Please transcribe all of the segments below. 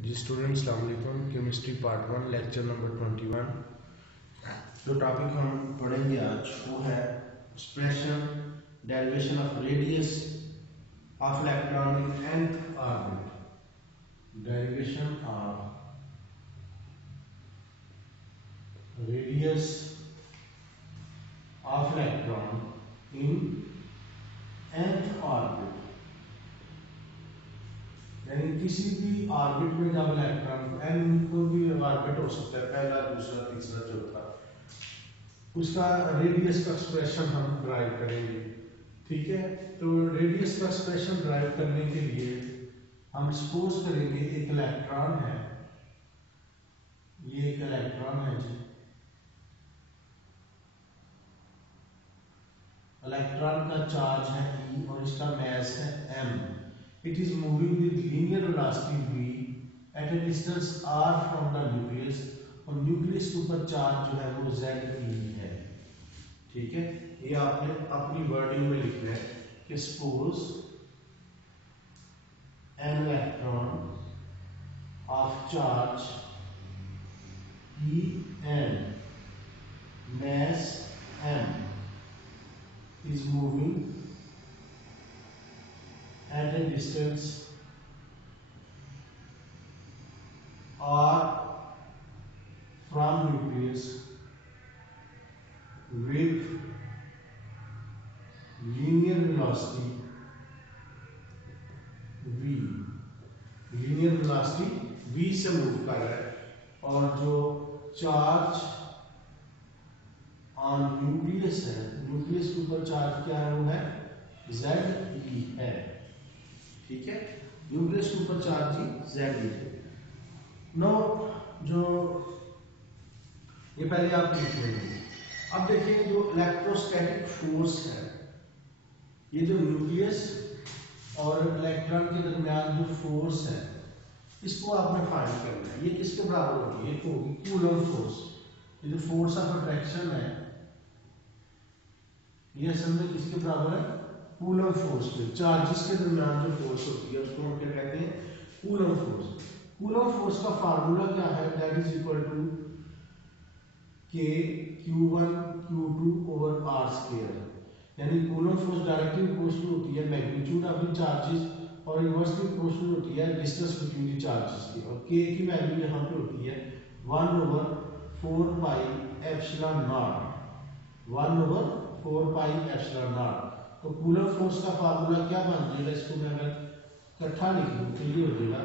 जी student अस्सलाम वालेकुम। Chemistry part 1 lecture number 21। जो टॉपिक हम पढ़ेंगे आज वो है expression derivation of radius of electron in nth orbit. Derivation of radius of electron in nth orbit, यानी किसी भी ऑर्बिट में जब इलेक्ट्रॉन n कोई भी ऑर्बिट हो सकता है, पहला, दूसरा, तीसरा, चौथा, उसका रेडियस का एक्सप्रेशन हम ड्राइव करेंगे। ठीक है, तो रेडियस का एक्सप्रेशन ड्राइव करने के लिए हम सपोज करेंगे एक इलेक्ट्रॉन है, ये एक इलेक्ट्रॉन है जी। इलेक्ट्रॉन का चार्ज है E और इसका मास है m। It is moving with linear velocity v at a distance r from the nucleus, और न्यूक्लियस के ऊपर चार्ज जो है वो z e है। ठीक है, ये आपने अपनी वर्डिंग में लिखना है कि suppose an electron of charge E and mass m is moving at a distance r from nucleus with linear velocity v। linear velocity v से मूव कर रहा है और जो चार्ज ऑन न्यूक्लियस है, न्यूक्लियस के ऊपर चार्ज क्या है, वो है Ze है। ठीक है, न्यूक्लियस के ऊपर चार्ज Ze है। नो जो ये पहले आप लिख लेंगे। अब देखिए जो इलेक्ट्रोस्टैटिक फोर्स है, ये जो न्यूक्लियस और इलेक्ट्रॉन के दरमियान जो फोर्स है, इसको आपने फाइंड करना है। ये किसके बराबर होगी, ये होगी कूलम फोर्स। ये जो फोर्स ऑफ अट्रैक्शन है, ये असल में किसके बराबर है, कूलम फोर्स पे। चार्जेस के दरमियान जो फोर्स होती है उसको हम क्या कहते हैं, कूलम फोर्स। कूलम फोर्स का फार्मूला क्या है, that is equal to k q1 q2 over r square. यानी कूलम फोर्स डायरेक्टली प्रोपोर्शनल होती है मैग्नीट्यूड ऑफ द चार्जेस और इनवर्सली प्रोपोर्शनल होती है डिस्टेंस बिटवीन द चार्जेस की। और k की वैल्यू यहां पे होती है 1 over 4 pi epsilon not, 1 over 4 pi epsilon not. तो कूलम फोर्स का फार्मूला क्या बन जाएगा, इसको मैं अगर इकट्ठा लिख दूं तो ये हो जाएगा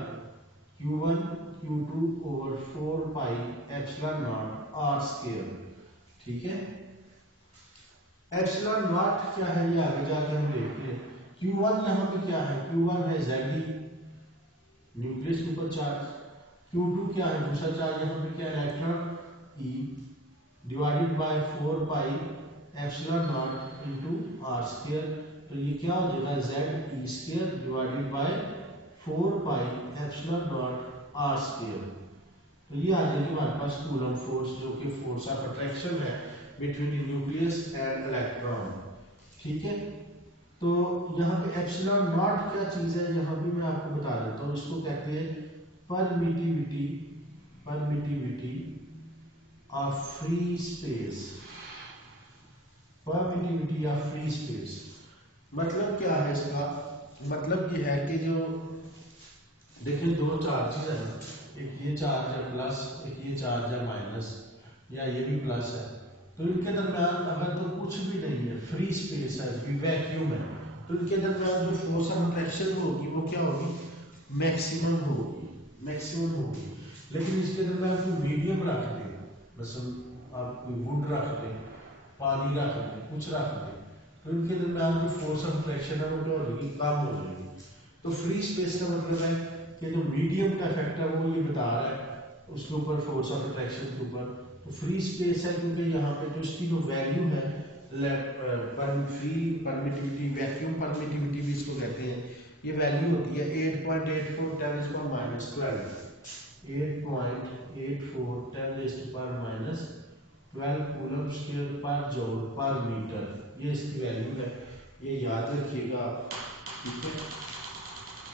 q1 q2 over 4 pi epsilon not r square. ठीक है, एप्सिलॉन नॉट क्या है ये आगे जाके हम देखते हैं। q1 यहाँ पे क्या है, q1 है Ze, न्यूक्लियस के ऊपर चार्ज। q2 क्या है, दूसरा चार्ज यहाँ पे क्या है, electron E divided by 4 pi epsilon not into r square. तो ये क्या हो जाएगा, Ze square divided bye 4 pi epsilon not r square. तो ये आ जाएगी हमारे पास कूलम फोर्स, जो कि फोर्स ऑफ अट्रैक्शन है बिटवीन न्यूक्लियस एंड इलेक्ट्रॉन। ठीक है, तो यहाँ पे एप्सिलॉन नॉट क्या चीज है, यहाँ भी मैं आपको बता देता हूँ। इसको कहते हैं permittivity, permittivity of free space, permittivity of free space. मतलब क्या है इसका, मतलब ये है कि जो देखिए दो चार्जेस है, एक ये चार्ज है प्लस, एक ये चार्ज है माइनस, या ये भी प्लस है। तो इनके दरमियान अगर तो कुछ भी नहीं है, फ्री स्पेस है, वैक्यूम है, तो इनके दरमियान जो फोर्स ऑफ अट्रैक्शन होगी वो क्या होगी, मैक्सिमम होगी, मैक्सिमम होगी। लेकिन इसके दरमियान कोई मीडियम रख दें, बस आप कोई वुड रख दें, पानी रख दें, कुछ रख दें, तो इनके दरमियान जो फोर्स ऑफ अट्रैक्शन है वो क्या होगी, कम हो जाएगी। तो फ्री स्पेस का मतलब है कि जो मीडियम का इफेक्ट है वो ये बता रहा है उसके ऊपर, फोर्स ऑफ अट्रैक्शन के ऊपर। तो फ्री स्पेस है क्योंकि यहाँ पे जो इसकी जो वैल्यू है, फ्री परमिटिविटी, वैक्यूम परमिटिविटी भी इसको कहते हैं, ये वैल्यू होती है 8.84 10 to the minus 12, 8.84 10 to the minus 12 coulomb square पर जूल पर मीटर। ये इसकी वैल्यू है, ये याद रखिएगा। ठीक है,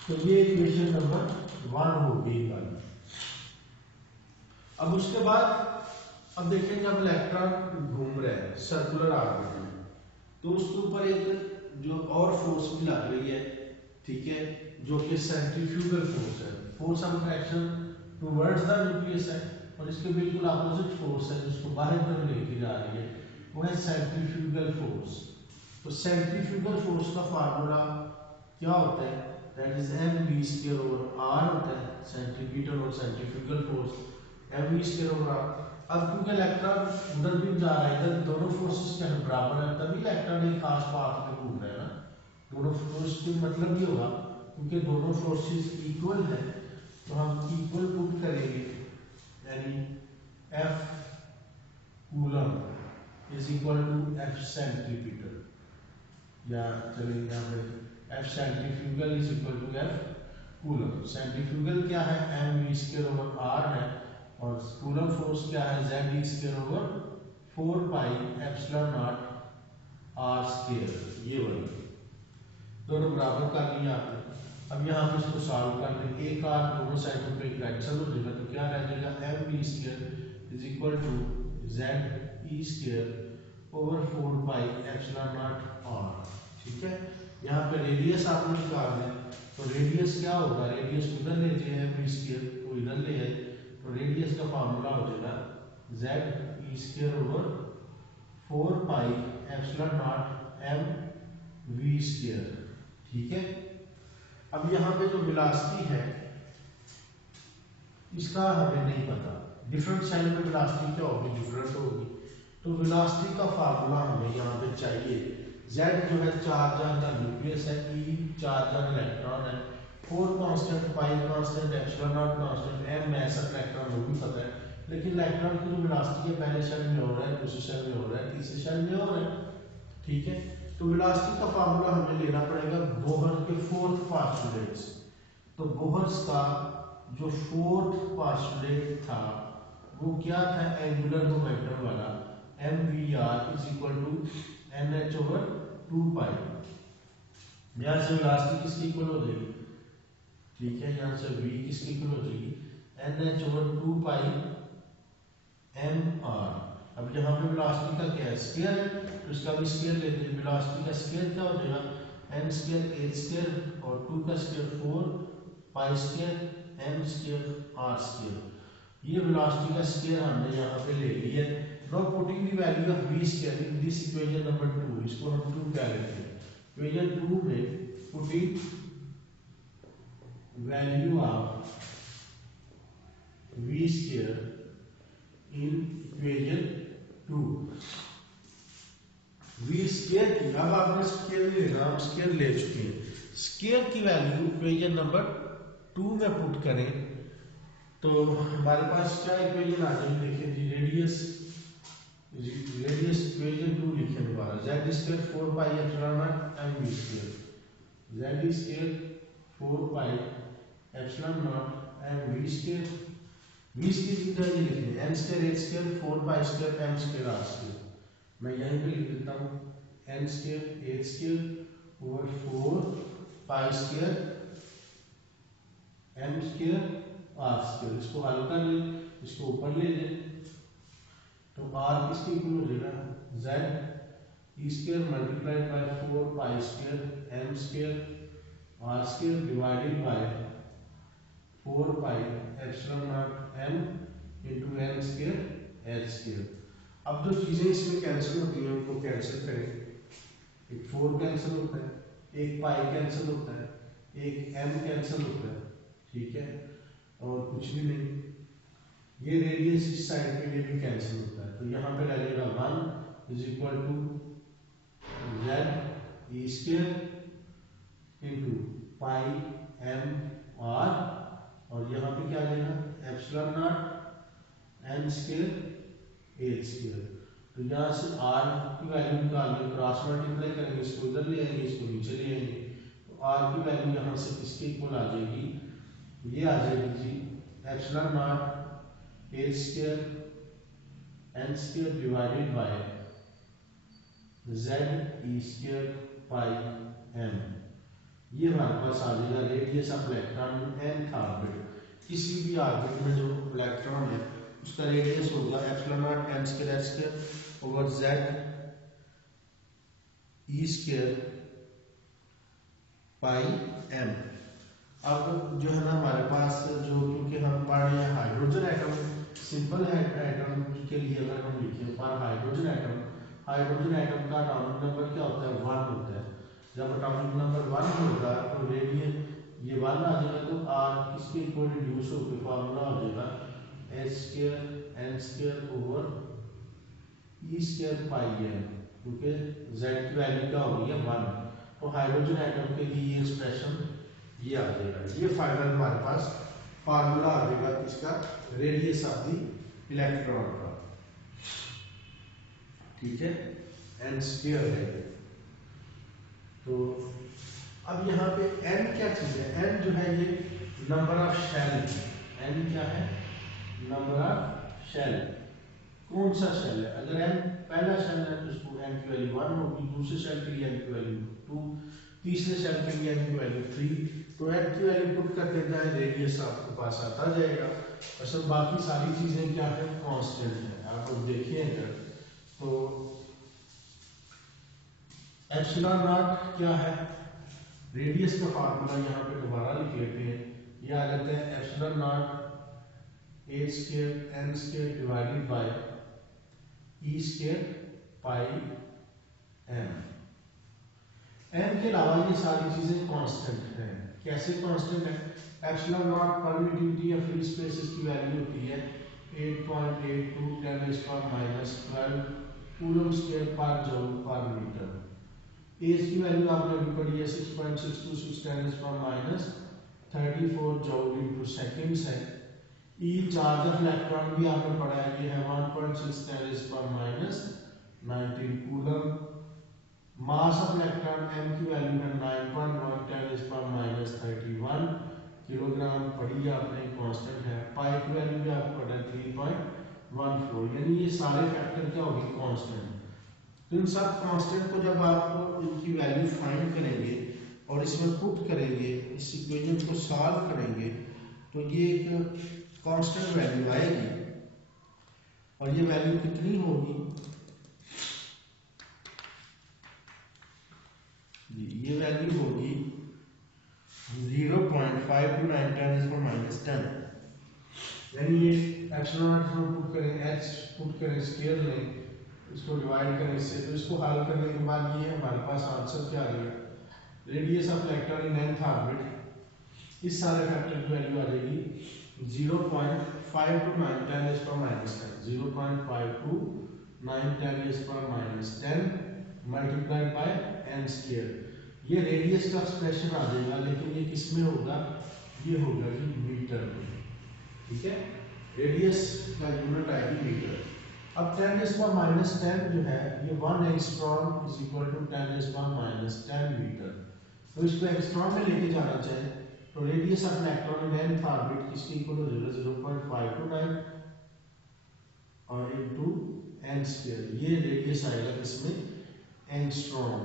तो ये इक्वेशन नंबर 1 हो गई। अब उसके बाद अब देखें जब इलेक्ट्रॉन घूम रहा है सर्कुलर ऑर्बिट में, तो उसके ऊपर एक जो और फोर्स भी लग रही है, ठीक है, जो कि सेंट्रीफ्यूगल फोर्स है, force of attraction towards the nucleus है, और इसके बिल्कुल अपोजिट फोर्स है जिसको बाहर की तरफ लेके जा रही है, वो है सेंट्रीफ्यूगल फोर्स। तो सेंट्रीफ्यूगल फोर्स का फार्मूला क्या होता है, that is mv² over r होता है, सेंट्रीपिटल और centrifugal force mv² over r। अब क्योंकि इलेक्ट्रॉन उधर भी जा रहा है, इधर दोनों फोर्सेस के बराबर है, तभी इलेक्ट्रॉन एक खास पाथ में घूम रहा है ना, दोनों फोर्स के मतलब ये होगा क्योंकि दोनों फोर्सेस इक्वल है, तो हम इक्वल पुट करेंगे, यानी F Coulomb is equal to F centripetal, या चलिए यहाँ पे F centrifugal is equal to F Coulomb. Centrifugal क्या है, mv² ओवर r है, और कूलम फोर्स क्या है, z² over 4 pi epsilon not r², ये वाली दोनों बराबर कर लिया आपने। अब यहाँ पे इसको सॉल्व कर देंगे, एक r दोनों साइडों पे कैंसिल हो जाएगा, तो क्या रह जाएगा, mv² is equal to ze² over 4 pi epsilon not r, ठीक है। यहाँ पे रेडियस आपने निकालना है, तो रेडियस क्या होगा, रेडियस उधर ले जाए mv² को इधर ले आए, तो रेडियस का फार्मूला हो जाएगा ze² over 4 pi epsilon not mv², ठीक है। अब यहाँ पे जो वेलोसिटी है इसका हमें नहीं पता, डिफरेंट सेल में वेलोसिटी क्या होगी, डिफरेंट होगी, तो वेलोसिटी का फार्मूला हमें यहाँ पे चाहिए। z जो है चार्ज ऑन द न्यूक्लियस है, e चार्ज ऑन इलेक्ट्रॉन है, 4 constant, pi constant, epsilon not constant, m ऐसा इलेक्ट्रॉन वो भी पता है, लेकिन इलेक्ट्रॉन की जो वेलोसिटी है पहले शेल में हो रहा है, दूसरे शेल में हो रहा है, तीसरे शेल में हो रहा है, ठीक है। तो वेलोसिटी का फार्मूला हमें लेना पड़ेगा बोहर के फोर्थ पोस्टुलेट से। तो बोहर्स का जो फोर्थ पोस्टुलेट था वो क्या था, एंगुलर मोमेंटम वाला, mvr is equal to nh over 2 pi. यहाँ से वेलोसिटी किसकी इक्वल हो जाएगी, ठीक है, यहाँ से v किसकी इक्वल हो जाएगी, nh ओवर 2 पाई mr। अब यहाँ पे वेलोसिटी का क्या है, स्क्वायर है, तो इसका भी स्क्वायर लेते हैं, वेलोसिटी का स्क्वायर क्या हो जाएगा, m² h² और 2 का स्क्वायर 4 पाई² m² r²। ये वेलोसिटी का स्क्वायर हमने यहाँ पे ले लिया है। Now putting the value of v² in this equation number 2, इसको हम 2 कह लेते हैं। इक्वेशन 2 में putting value of v² in equation 2, v² की अब आपने स्क्वायर लेना, हम स्क्वायर ले चुके हैं, स्क्वायर की वैल्यू इक्वेशन नंबर 2 में पुट करें तो हमारे पास क्या इक्वेशन आ जाएगी, देखिए जी, रेडियस इक्वेशन 2 लिखे दोबारा, z² 4 pi epsilon not mv², z² 4 pi epsilon not mv², v की जगह ये लिखेंगे n² h² 4 पाई² m² r²। मैं यहीं पे लिख देता हूँ n² h² over 4 पाई² m² r²। इसको हल कर ले, इसको ऊपर ले ले, तो r किसकी इक्वल हो जाएगा, z² multiplied by 4 पाई² m² r² divided by 4 pi epsilon not m into m² h²। अब जो चीजें इसमें कैंसिल होती हैं उनको कैंसिल करें, एक 4 कैंसिल होता है, एक पाई कैंसिल होता है, एक m कैंसिल होता है, ठीक है, और कुछ भी नहीं। ये रेडियस इस साइड पे ये भी कैंसिल होता है, तो यहाँ पे लगेगा 1 is equal to z e² into pi m r, और यहाँ पे क्या लेगा एप्सिलॉन नॉट m² h²। तो यहाँ से r की वैल्यू निकालनी, क्रॉस मल्टीप्लाई करेंगे, इसको इधर ले आएंगे, इसको नीचे ले आएंगे, तो r की वैल्यू यहाँ से किसके इक्वल आ जाएगी, ये आ जाएगी जी epsilon naught h² n² divided by z e² pi m। ये हमारे पास आ जाएगा radius of electron nth orbit. किसी भी ऑर्बिट में जो इलेक्ट्रॉन है उसका रेडियस होगा epsilon not m square h square over z e square pi m. अब जो है ना हमारे पास जो, क्योंकि हम पढ़ रहे हैं हाइड्रोजन एटम, सिंपल एटम के लिए अगर हम लिखें पर हाइड्रोजन एटम का एटॉमिक नंबर क्या होता है, 1 होता है। जब एटॉमिक नंबर 1 होगा तो रेडियस ये 1 आ जाएगा, तो आर किसके इक्वल रिड्यूस होकर फार्मूला हो जाएगा h square n square over e square pi m, क्योंकि जेड की वैल्यू क्या होगी 1। तो हाइड्रोजन एटम के लिए ये एक्सप्रेशन ये आ जाएगा। ये फाइनल हमारे पास फार्मूला आ जाएगा इसका रेडियस ऑफ द इलेक्ट्रॉन का, ठीक है, एन स्क्वायर है। तो अब यहाँ पे n क्या चीज है, n जो है ये नंबर ऑफ शेल है। n क्या है, नंबर ऑफ शेल। कौन सा शेल है, अगर n पहला शेल है तो उसको n की वैल्यू 1 होगी, दूसरे शेल के लिए n की वैल्यू 2, तीसरे शेल के लिए n की वैल्यू 3। तो n की वैल्यू पुट करते जाए रेडियस आपके पास आता जाएगा। और सब बाकी सारी चीजें क्या है, कांस्टेंट है। आप लोग देखिए अगर तो एप्सिलॉन नॉट क्या है, रेडियस का फार्मूला यहाँ पे दोबारा लिख लेते हैं। ये आ जाता है epsilon not a square n square divided by e square pi m. M के अलावा ये सारी चीजें कांस्टेंट हैं। कैसे कांस्टेंट है, एप्सिलॉन नॉट परमिटिविटी या फ्री स्पेसेस की वैल्यू होती है 8.82 10⁻12 कूलम स्क्वायर पर जूल पर मीटर। एज की वैल्यू आपने अभी पढ़ी है 6.626 10⁻34 जूल इनटू सेकंड्स है। ई चार्ज ऑफ इलेक्ट्रॉन भी आपने पढ़ा है, ये है 1.6 10⁻19 coulomb. Mass of electron m की वैल्यू है 9.1 10⁻31 किलोग्राम पढ़ी है आपने, कांस्टेंट है। पाई की वैल्यू भी आपको पता है 3.14, यानी ये सारे फैक्टर क्या होगी, कांस्टेंट। तो इन सब कांस्टेंट को जब आप इनकी वैल्यू फाइंड करेंगे और इसमें पुट करेंगे, इस इक्वेशन को सॉल्व करेंगे, तो ये एक कांस्टेंट वैल्यू आएगी। और ये वैल्यू कितनी होगी, ये वैल्यू होगी 0.529 10⁻10। यानी ये एप्सिलॉन नॉट को पुट करें, h पुट करें, स्क्वायर लें, इसको डिवाइड करें इससे, तो इसको हल करने के बाद ये हमारे पास आंसर क्या आ गया, radius of electron in nth orbit. इस सारे फैक्टर की वैल्यू आ जाएगी 0.529 10⁻10 0.529 10⁻10 मल्टीप्लाइड बाय n स्क्वायर। ये रेडियस का एक्सप्रेशन आ जाएगा, लेकिन ये किस में होगा, ये होगा कि मीटर में, ठीक है। रेडियस का यूनिट आएगी मीटर। अब 10⁻10 जो है ये 1 angstrom is equal to 10⁻10 metre. तो इसको एंगस्ट्रॉम में लेके जाना चाहे तो radius of electron in nth orbit किसके इक्वल हो जाएगा 0.529 और इनटू n स्क्वायर। ये रेडियस आएगा इसमें एंगस्ट्रॉम,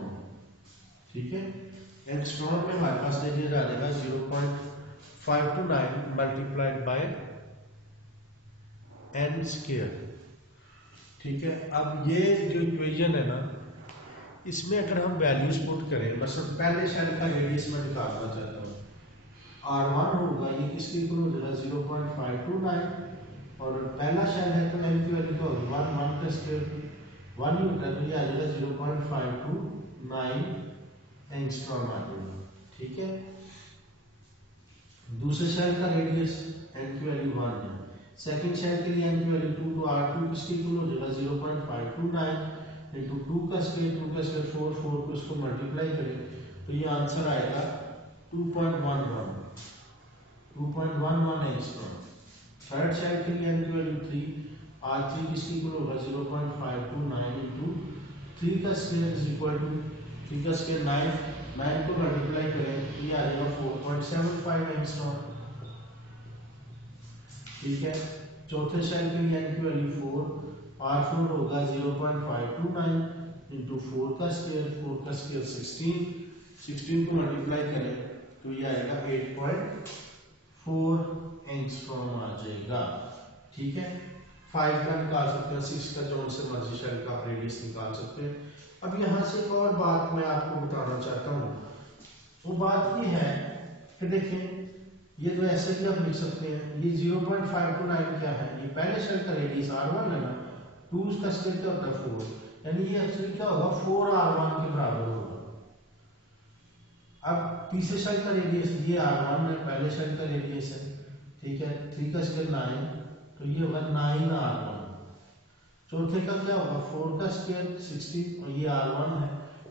ठीक है। एंगस्ट्रॉम में हमारे पास रेडियस आ जाएगा 0.529 मल्टीप्लाइड बाय n स्क्वायर, ठीक है। अब ये जो इक्वेशन है ना, इसमें अगर हम वैल्यूज पुट करें, बस पहले शेल का रेडियस मैं निकालना चाहता हूँ, r1 होगा, ये किसके इक्वल हो जाएगा 0.529 और पहला शेल है तो n की वैल्यू क्या होगी 1 का स्क्वायर 1 ही होगा, तो ये आ जाएगा 0.529 एंगस्ट्रॉम आ जाएगा, ठीक है। दूसरे शेल का रेडियस n की वैल्यू 1 है, सेकंड शेल के लिए n की वैल्यू 2, तो r2 किसके इक्वल हो जाएगा 0.529 इनटू 2 का स्क्वायर 4 को इसको मल्टीप्लाई करें तो ये आंसर आएगा 2.11 एंगस्ट्रॉम। थर्ड शेल के लिए n की वैल्यू 3, r3 किसके इक्वल होगा 0.529 इनटू 3 का स्क्वायर इज इक्वल टू 3 का स्क्वायर 9 को मल्टीप्लाई करें तो ये आ जाएगा 4.75 एंगस्ट्रॉम, ठीक है। चौथे शेल के लिए n की वैल्यू 4, r4 होगा 0.529 इनटू 4 का स्क्वायर 16 को मल्टीप्लाई करें तो ये आएगा 8.4 एंगस्ट्रॉम आ जाएगा, ठीक है। 5 का निकाल सकते हैं, 6 का, जौन से मर्जी शेल का आप रेडियस निकाल सकते हैं। अब यहाँ से एक और बात मैं आपको बताना चाहता हूँ, वो बात ये है कि देखें ये तो ऐसे भी आप लिख सकते हैं, ये 0.529 क्या है, ये पहले शेल का रेडियस R1 है ना, 2 उसका स्क्वायर क्या होता है 4, यानी ये एक्चुअली क्या होगा 4R1 के बराबर होगा। अब तीसरे शेल का रेडियस ये R1 है, पहले शेल का रेडियस है, ठीक है, 3 का स्क्वायर 9, तो ये होगा 9R1। चौथे का क्या होगा 4 का स्क्वायर 16, और ये R1 है,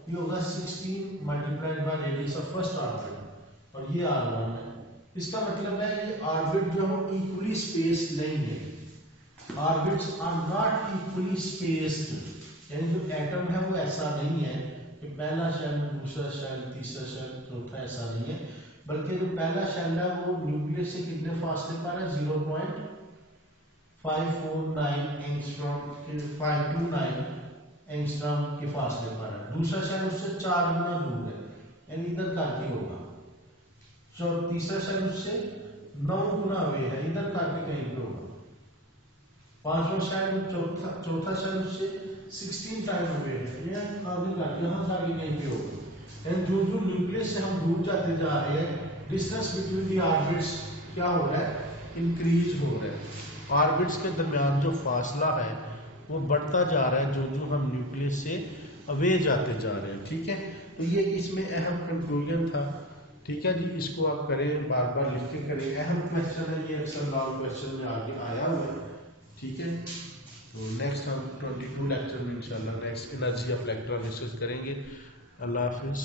ये होगा 16 multiplied by radius of first orbit, और ये R1 है। इसका मतलब है ये ऑर्बिट जो है इक्वली स्पेस नहीं है, orbits are not equally spaced, यानी जो एटम है वो ऐसा नहीं है कि पहला शेल, दूसरा शेल, तीसरा शेल, चौथा, ऐसा नहीं है, बल्कि जो पहला शेल है वो न्यूक्लियस से कितने फासले पर है, 0.549 एंगस्ट्रॉम के फासले पर है। दूसरा शेल उससे 4 गुना दूर है, यानी इधर करके होगा। तो तीसरा शेल उससे 9 गुना अवे है, इधर करके कहीं पे होगा। पांचवा शेल, चौथा शेल उससे 16 टाइम अवे है, ये आगे करके यहाँ से आगे कहीं पे होगा। एंड जो जो न्यूक्लियस से हम दूर जाते जा रहे हैं, डिस्टेंस बिटवीन दी ऑर्बिट्स क्या हो रहा है, इंक्रीज हो रहा है। ऑर्बिट्स के दरमियान जो फासला है वो बढ़ता जा रहा है जो जो हम न्यूक्लियस से अवे जाते जा रहे हैं, ठीक है। तो ये इसमें अहम कंक्लूजन था, ठीक है जी। इसको आप करें, बार बार लिख के करें, अहम क्वेश्चन है ये, अक्सर लॉन्ग क्वेश्चन में आगे आया हुआ है, ठीक है। तो नेक्स्ट हम 22 लेक्चर में इंशाल्लाह next energy of electron discuss करेंगे। अल्लाह हाफिज़।